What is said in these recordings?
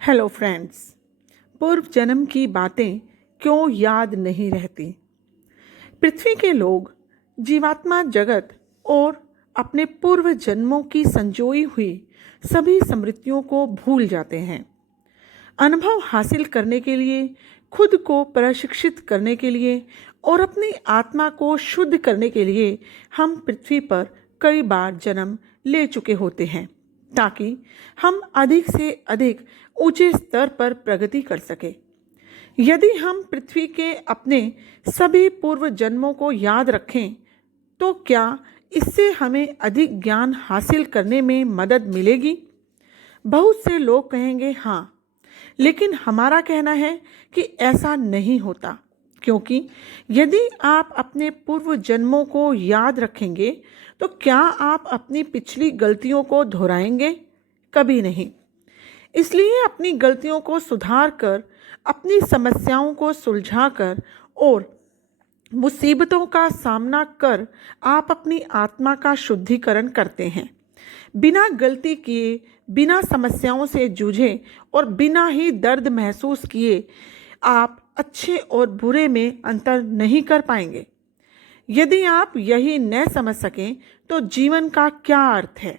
Hello friends. पूर्व जन्म की बातें क्यों याद नहीं रहती? पृथ्वी के लोग जीवात्मा जगत और अपने पूर्व जन्मों की संजोई हुई सभी स्मृतियों को भूल जाते हैं। अनुभव हासिल करने के लिए, खुद को प्रशिक्षित करने के लिए और अपनी आत्मा को शुद्ध करने के लिए हम पृथ्वी पर कई बार जन्म ले चुके होते हैं, ताकि हम अधिक से अधिक ऊंचे स्तर पर प्रगति कर सके। यदि हम पृथ्वी के अपने सभी पूर्व जन्मों को याद रखें, तो क्या इससे हमें अधिक ज्ञान हासिल करने में मदद मिलेगी? बहुत से लोग कहेंगे हाँ, लेकिन हमारा कहना है कि ऐसा नहीं होता, क्योंकि यदि आप अपने पूर्व जन्मों को याद रखेंगे तो क्या आप अपनी पिछली गलतियों को दोहराएंगे? कभी नहीं। इसलिए अपनी गलतियों को सुधार कर, अपनी समस्याओं को सुलझाकर और मुसीबतों का सामना कर आप अपनी आत्मा का शुद्धिकरण करते हैं। बिना गलती किए, बिना समस्याओं से जूझे और बिना ही दर्द महसूस किए आप अच्छे और बुरे में अंतर नहीं कर पाएंगे। यदि आप यही न समझ सकें तो जीवन का क्या अर्थ है?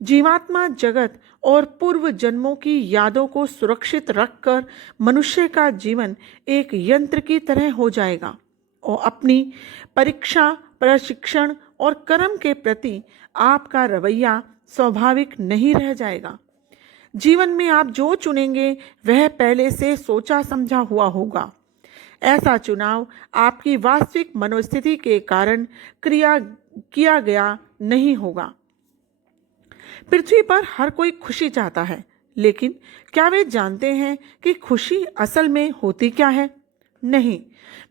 जीवात्मा जगत और पूर्व जन्मों की यादों को सुरक्षित रखकर मनुष्य का जीवन एक यंत्र की तरह हो जाएगा और अपनी परीक्षा, प्रशिक्षण और कर्म के प्रति आपका रवैया स्वाभाविक नहीं रह जाएगा। जीवन में आप जो चुनेंगे वह पहले से सोचा समझा हुआ होगा। ऐसा चुनाव आपकी वास्तविक मनोस्थिति के कारण किया गया नहीं होगा। पृथ्वी पर हर कोई खुशी चाहता है, लेकिन क्या वे जानते हैं कि खुशी असल में होती क्या है? नहीं।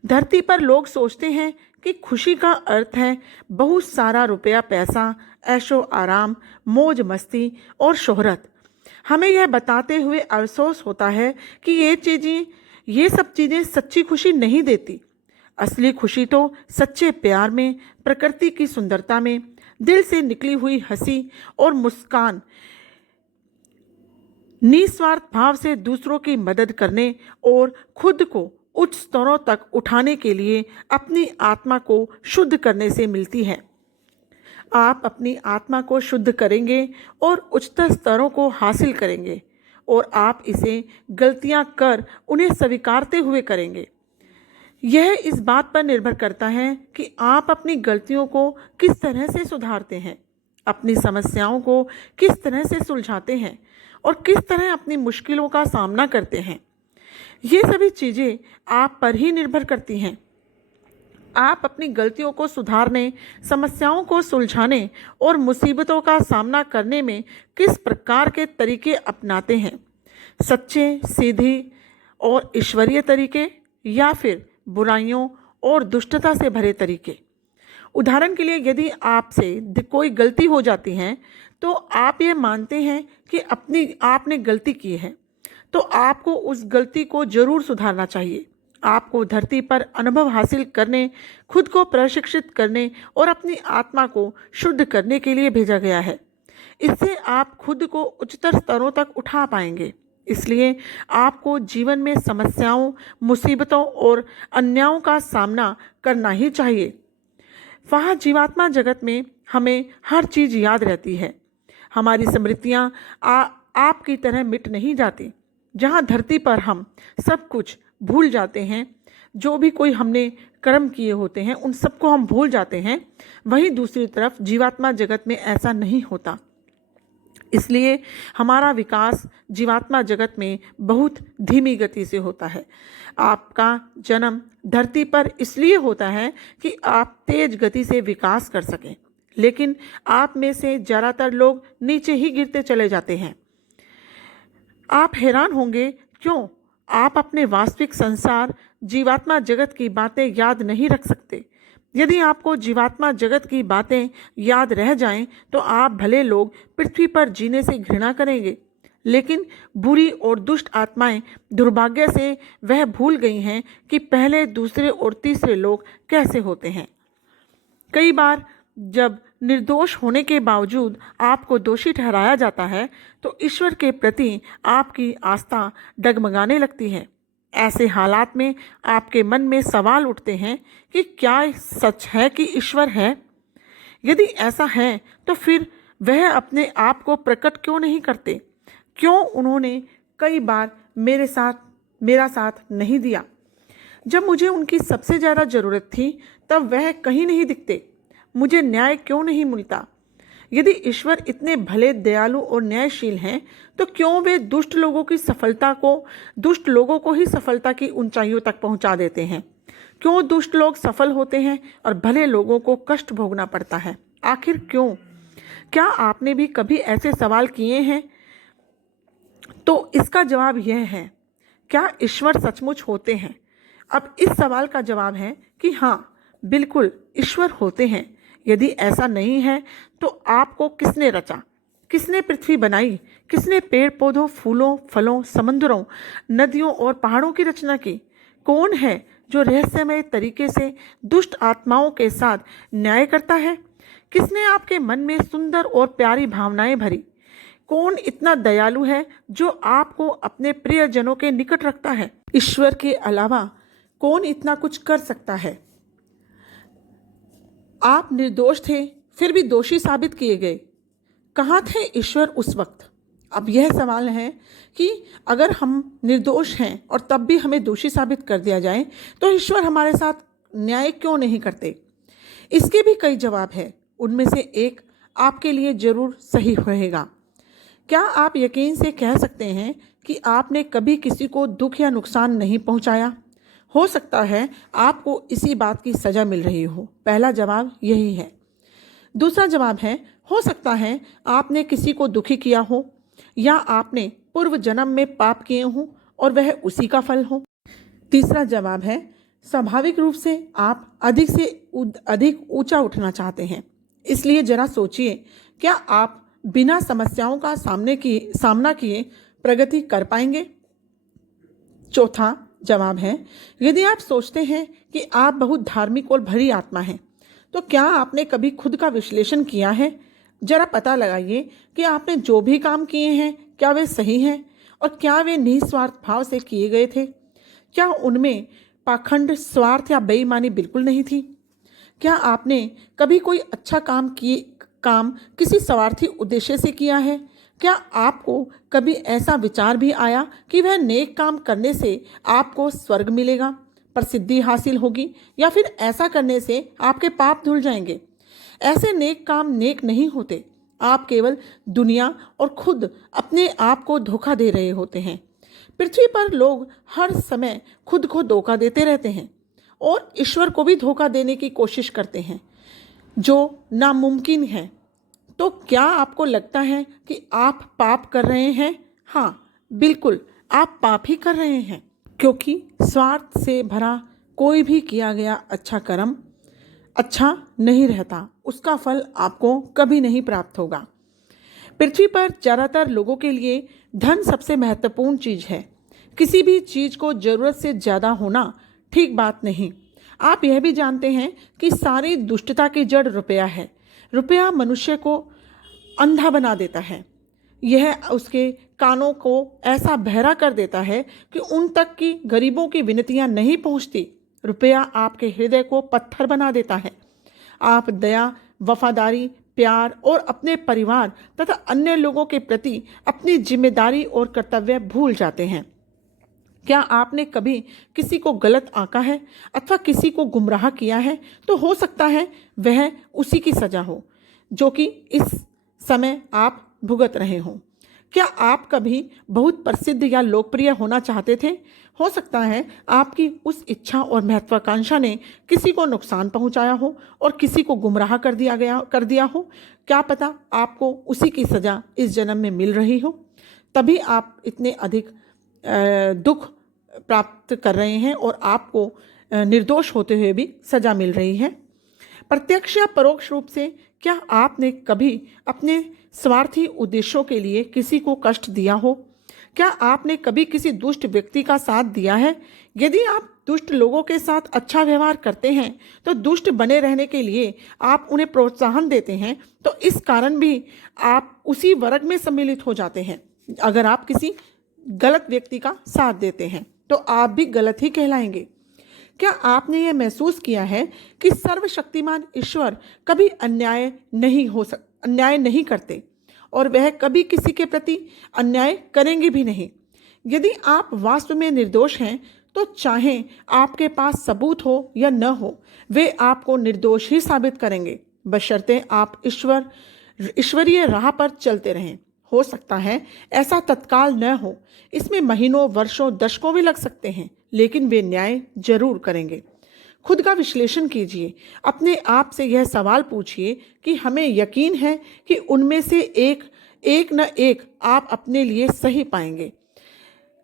धरती पर लोग सोचते हैं कि खुशी का अर्थ है बहुत सारा रुपया, पैसा, ऐशो आराम, मौज मस्ती और शोहरत। हमें यह बताते हुए अफसोस होता है कि ये सब चीज़ें सच्ची खुशी नहीं देती। असली खुशी तो सच्चे प्यार में, प्रकृति की सुंदरता में, दिल से निकली हुई हंसी और मुस्कान, निस्वार्थ भाव से दूसरों की मदद करने और खुद को उच्च स्तरों तक उठाने के लिए अपनी आत्मा को शुद्ध करने से मिलती है। आप अपनी आत्मा को शुद्ध करेंगे और उच्चतर स्तरों को हासिल करेंगे, और आप इसे गलतियां कर उन्हें स्वीकारते हुए करेंगे। यह इस बात पर निर्भर करता है कि आप अपनी गलतियों को किस तरह से सुधारते हैं, अपनी समस्याओं को किस तरह से सुलझाते हैं और किस तरह अपनी मुश्किलों का सामना करते हैं। ये सभी चीज़ें आप पर ही निर्भर करती हैं। आप अपनी गलतियों को सुधारने, समस्याओं को सुलझाने और मुसीबतों का सामना करने में किस प्रकार के तरीके अपनाते हैं? सच्चे, सीधे और ईश्वरीय तरीके, या फिर बुराइयों और दुष्टता से भरे तरीके? उदाहरण के लिए, यदि आपसे कोई गलती हो जाती है तो आप ये मानते हैं कि आपने गलती की है, तो आपको उस गलती को जरूर सुधारना चाहिए। आपको धरती पर अनुभव हासिल करने, खुद को प्रशिक्षित करने और अपनी आत्मा को शुद्ध करने के लिए भेजा गया है। इससे आप खुद को उच्चतर स्तरों तक उठा पाएंगे। इसलिए आपको जीवन में समस्याओं, मुसीबतों और अन्यायों का सामना करना ही चाहिए। वहाँ जीवात्मा जगत में हमें हर चीज़ याद रहती है। हमारी स्मृतियाँ आपकी तरह मिट नहीं जाती। जहाँ धरती पर हम सब कुछ भूल जाते हैं, जो भी कोई हमने कर्म किए होते हैं उन सबको हम भूल जाते हैं, वहीं दूसरी तरफ जीवात्मा जगत में ऐसा नहीं होता। इसलिए हमारा विकास जीवात्मा जगत में बहुत धीमी गति से होता है। आपका जन्म धरती पर इसलिए होता है कि आप तेज गति से विकास कर सकें, लेकिन आप में से ज़्यादातर लोग नीचे ही गिरते चले जाते हैं। आप हैरान होंगे क्यों आप अपने वास्तविक संसार, जीवात्मा जगत की बातें याद नहीं रख सकते। यदि आपको जीवात्मा जगत की बातें याद रह जाएं, तो आप भले लोग पृथ्वी पर जीने से घृणा करेंगे, लेकिन बुरी और दुष्ट आत्माएं दुर्भाग्य से वह भूल गई हैं कि पहले, दूसरे और तीसरे लोग कैसे होते हैं। कई बार जब निर्दोष होने के बावजूद आपको दोषी ठहराया जाता है तो ईश्वर के प्रति आपकी आस्था डगमगाने लगती है। ऐसे हालात में आपके मन में सवाल उठते हैं कि क्या सच है कि ईश्वर है? यदि ऐसा है तो फिर वह अपने आप को प्रकट क्यों नहीं करते? क्यों उन्होंने कई बार मेरा साथ नहीं दिया? जब मुझे उनकी सबसे ज़्यादा ज़रूरत थी तब वह कहीं नहीं दिखते। मुझे न्याय क्यों नहीं मिलता? यदि ईश्वर इतने भले, दयालु और न्यायशील हैं तो क्यों वे दुष्ट लोगों को ही सफलता की ऊंचाइयों तक पहुंचा देते हैं? क्यों दुष्ट लोग सफल होते हैं और भले लोगों को कष्ट भोगना पड़ता है? आखिर क्यों? क्या आपने भी कभी ऐसे सवाल किए हैं? तो इसका जवाब यह है, क्या ईश्वर सचमुच होते हैं? अब इस सवाल का जवाब है कि हाँ, बिल्कुल ईश्वर होते हैं। यदि ऐसा नहीं है तो आपको किसने रचा? किसने पृथ्वी बनाई? किसने पेड़ पौधों, फूलों, फलों, समंदरों, नदियों और पहाड़ों की रचना की? कौन है जो रहस्यमय तरीके से दुष्ट आत्माओं के साथ न्याय करता है? किसने आपके मन में सुंदर और प्यारी भावनाएं भरी? कौन इतना दयालु है जो आपको अपने प्रियजनों के निकट रखता है? ईश्वर के अलावा कौन इतना कुछ कर सकता है? आप निर्दोष थे, फिर भी दोषी साबित किए गए। कहाँ थे ईश्वर उस वक्त? अब यह सवाल है कि अगर हम निर्दोष हैं और तब भी हमें दोषी साबित कर दिया जाए तो ईश्वर हमारे साथ न्याय क्यों नहीं करते? इसके भी कई जवाब हैं। उनमें से एक आपके लिए जरूर सही रहेगा। क्या आप यकीन से कह सकते हैं कि आपने कभी किसी को दुख या नुकसान नहीं पहुंचाया? हो सकता है आपको इसी बात की सज़ा मिल रही हो। पहला जवाब यही है। दूसरा जवाब है, हो सकता है आपने किसी को दुखी किया हो या आपने पूर्व जन्म में पाप किए हों और वह उसी का फल हो। तीसरा जवाब है, स्वाभाविक रूप से आप अधिक से अधिक ऊंचा उठना चाहते हैं, इसलिए जरा सोचिए, क्या आप बिना समस्याओं का सामना किए प्रगति कर पाएंगे? चौथा जवाब है, यदि आप सोचते हैं कि आप बहुत धार्मिक और भली आत्मा हैं तो क्या आपने कभी खुद का विश्लेषण किया है? जरा पता लगाइए कि आपने जो भी काम किए हैं क्या वे सही हैं और क्या वे निस्वार्थ भाव से किए गए थे? क्या उनमें पाखंड, स्वार्थ या बेईमानी बिल्कुल नहीं थी? क्या आपने कभी कोई अच्छा काम किसी स्वार्थी उद्देश्य से किया है? क्या आपको कभी ऐसा विचार भी आया कि वह नेक काम करने से आपको स्वर्ग मिलेगा, प्रसिद्धि हासिल होगी या फिर ऐसा करने से आपके पाप धुल जाएंगे? ऐसे नेक काम नेक नहीं होते। आप केवल दुनिया और खुद अपने आप को धोखा दे रहे होते हैं। पृथ्वी पर लोग हर समय खुद को धोखा देते रहते हैं और ईश्वर को भी धोखा देने की कोशिश करते हैं, जो नामुमकिन है। तो क्या आपको लगता है कि आप पाप कर रहे हैं? हाँ, बिल्कुल आप पाप ही कर रहे हैं, क्योंकि स्वार्थ से भरा कोई भी किया गया अच्छा कर्म अच्छा नहीं रहता, उसका फल आपको कभी नहीं प्राप्त होगा। पृथ्वी पर ज़्यादातर लोगों के लिए धन सबसे महत्वपूर्ण चीज़ है। किसी भी चीज़ को ज़रूरत से ज़्यादा होना ठीक बात नहीं। आप यह भी जानते हैं कि सारी दुष्टता की जड़ रुपया है। रुपया मनुष्य को अंधा बना देता है। यह उसके कानों को ऐसा बहरा कर देता है कि उन तक की गरीबों की विनतियां नहीं पहुंचती। रुपया आपके हृदय को पत्थर बना देता है। आप दया, वफादारी, प्यार और अपने परिवार तथा अन्य लोगों के प्रति अपनी जिम्मेदारी और कर्तव्य भूल जाते हैं। क्या आपने कभी किसी को गलत आंका है अथवा किसी को गुमराह किया है तो हो सकता है वह उसी की सजा हो जो कि इस समय आप भुगत रहे हों। क्या आप कभी बहुत प्रसिद्ध या लोकप्रिय होना चाहते थे? हो सकता है आपकी उस इच्छा और महत्वाकांक्षा ने किसी को नुकसान पहुंचाया हो और किसी को गुमराह कर दिया हो। क्या पता आपको उसी की सज़ा इस जन्म में मिल रही हो, तभी आप इतने अधिक दुख प्राप्त कर रहे हैं और आपको निर्दोष होते हुए भी सज़ा मिल रही है। प्रत्यक्ष या परोक्ष रूप से क्या आपने कभी अपने स्वार्थी उद्देश्यों के लिए किसी को कष्ट दिया हो? क्या आपने कभी किसी दुष्ट व्यक्ति का साथ दिया है? यदि आप दुष्ट लोगों के साथ अच्छा व्यवहार करते हैं तो दुष्ट बने रहने के लिए आप उन्हें प्रोत्साहन देते हैं, तो इस कारण भी आप उसी वर्ग में सम्मिलित हो जाते हैं। अगर आप किसी गलत व्यक्ति का साथ देते हैं तो आप भी गलत ही कहलाएंगे। क्या आपने यह महसूस किया है कि सर्वशक्तिमान ईश्वर कभी अन्याय नहीं करते और वह कभी किसी के प्रति अन्याय करेंगे भी नहीं। यदि आप वास्तव में निर्दोष हैं तो चाहे आपके पास सबूत हो या न हो, वे आपको निर्दोष ही साबित करेंगे, बशर्ते आप ईश्वरीय राह पर चलते रहें। हो सकता है ऐसा तत्काल न हो, इसमें महीनों, वर्षों, दशकों भी लग सकते हैं, लेकिन वे न्याय जरूर करेंगे। खुद का विश्लेषण कीजिए। अपने आप से यह सवाल पूछिए कि हमें यकीन है कि उनमें से एक न एक आप अपने लिए सही पाएंगे।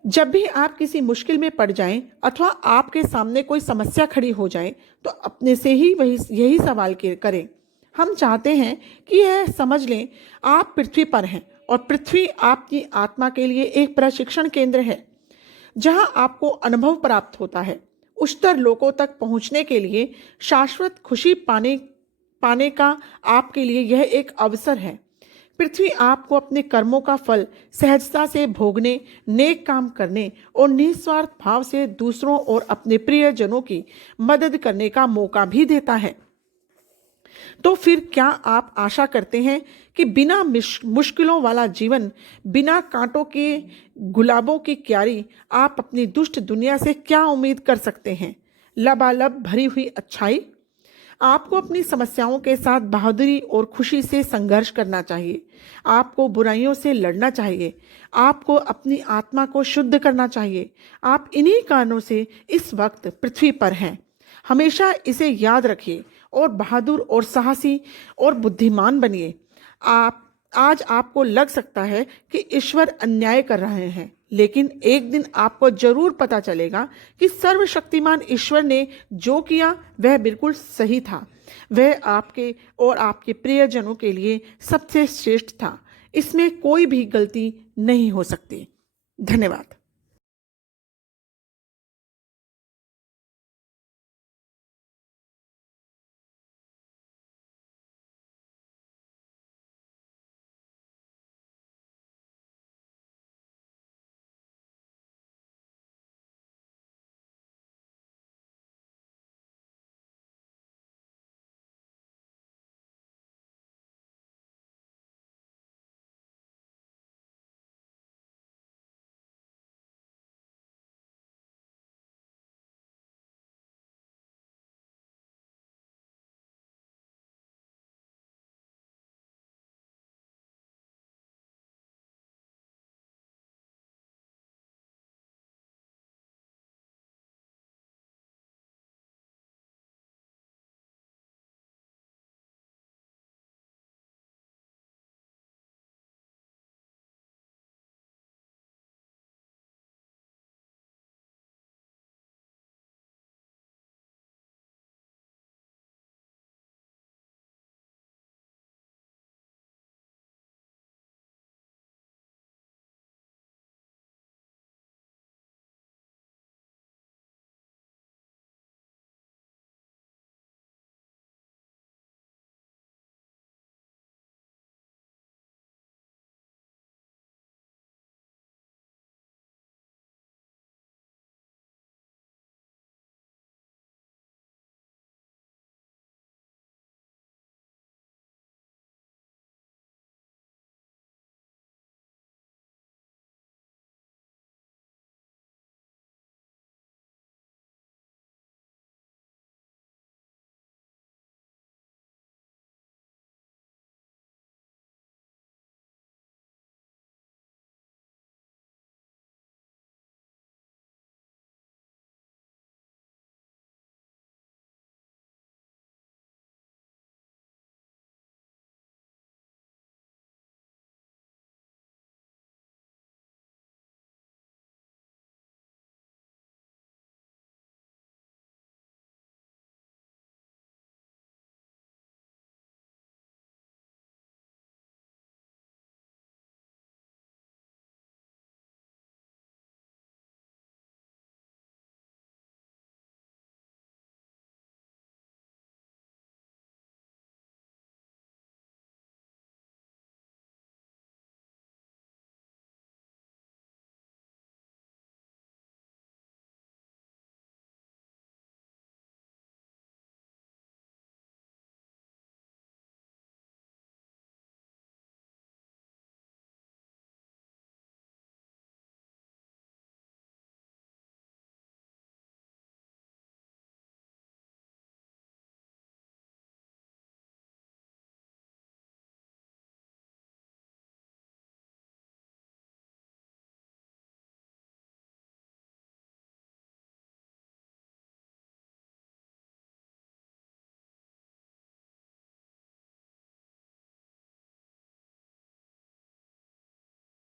जब भी आप किसी मुश्किल में पड़ जाएं अथवा आपके सामने कोई समस्या खड़ी हो जाए तो अपने से ही यही सवाल करें। हम चाहते हैं कि यह समझ लें, आप पृथ्वी पर हैं और पृथ्वी आपकी आत्मा के लिए एक प्रशिक्षण केंद्र है जहां आपको अनुभव प्राप्त होता है। उच्चतर लोकों तक पहुंचने के लिए शाश्वत खुशी पाने का आपके लिए यह एक अवसर है। पृथ्वी आपको अपने कर्मों का फल सहजता से भोगने, नेक काम करने और निस्वार्थ भाव से दूसरों और अपने प्रियजनों की मदद करने का मौका भी देता है। तो फिर क्या आप आशा करते हैं कि बिना मुश्किलों वाला जीवन, बिना कांटों के गुलाबों की क्यारी, आप अपनी दुष्ट दुनिया से क्या उम्मीद कर सकते हैं? लबालब भरी हुई अच्छाई। आपको अपनी समस्याओं के साथ बहादुरी और खुशी से संघर्ष करना चाहिए। आपको बुराइयों से लड़ना चाहिए। आपको अपनी आत्मा को शुद्ध करना चाहिए। आप इन्हीं कारणों से इस वक्त पृथ्वी पर हैं। हमेशा इसे याद रखिए और बहादुर और साहसी और बुद्धिमान बनिए। आज आपको लग सकता है कि ईश्वर अन्याय कर रहे हैं, लेकिन एक दिन आपको जरूर पता चलेगा कि सर्वशक्तिमान ईश्वर ने जो किया वह बिल्कुल सही था। वह आपके और आपके प्रियजनों के लिए सबसे श्रेष्ठ था। इसमें कोई भी गलती नहीं हो सकती। धन्यवाद।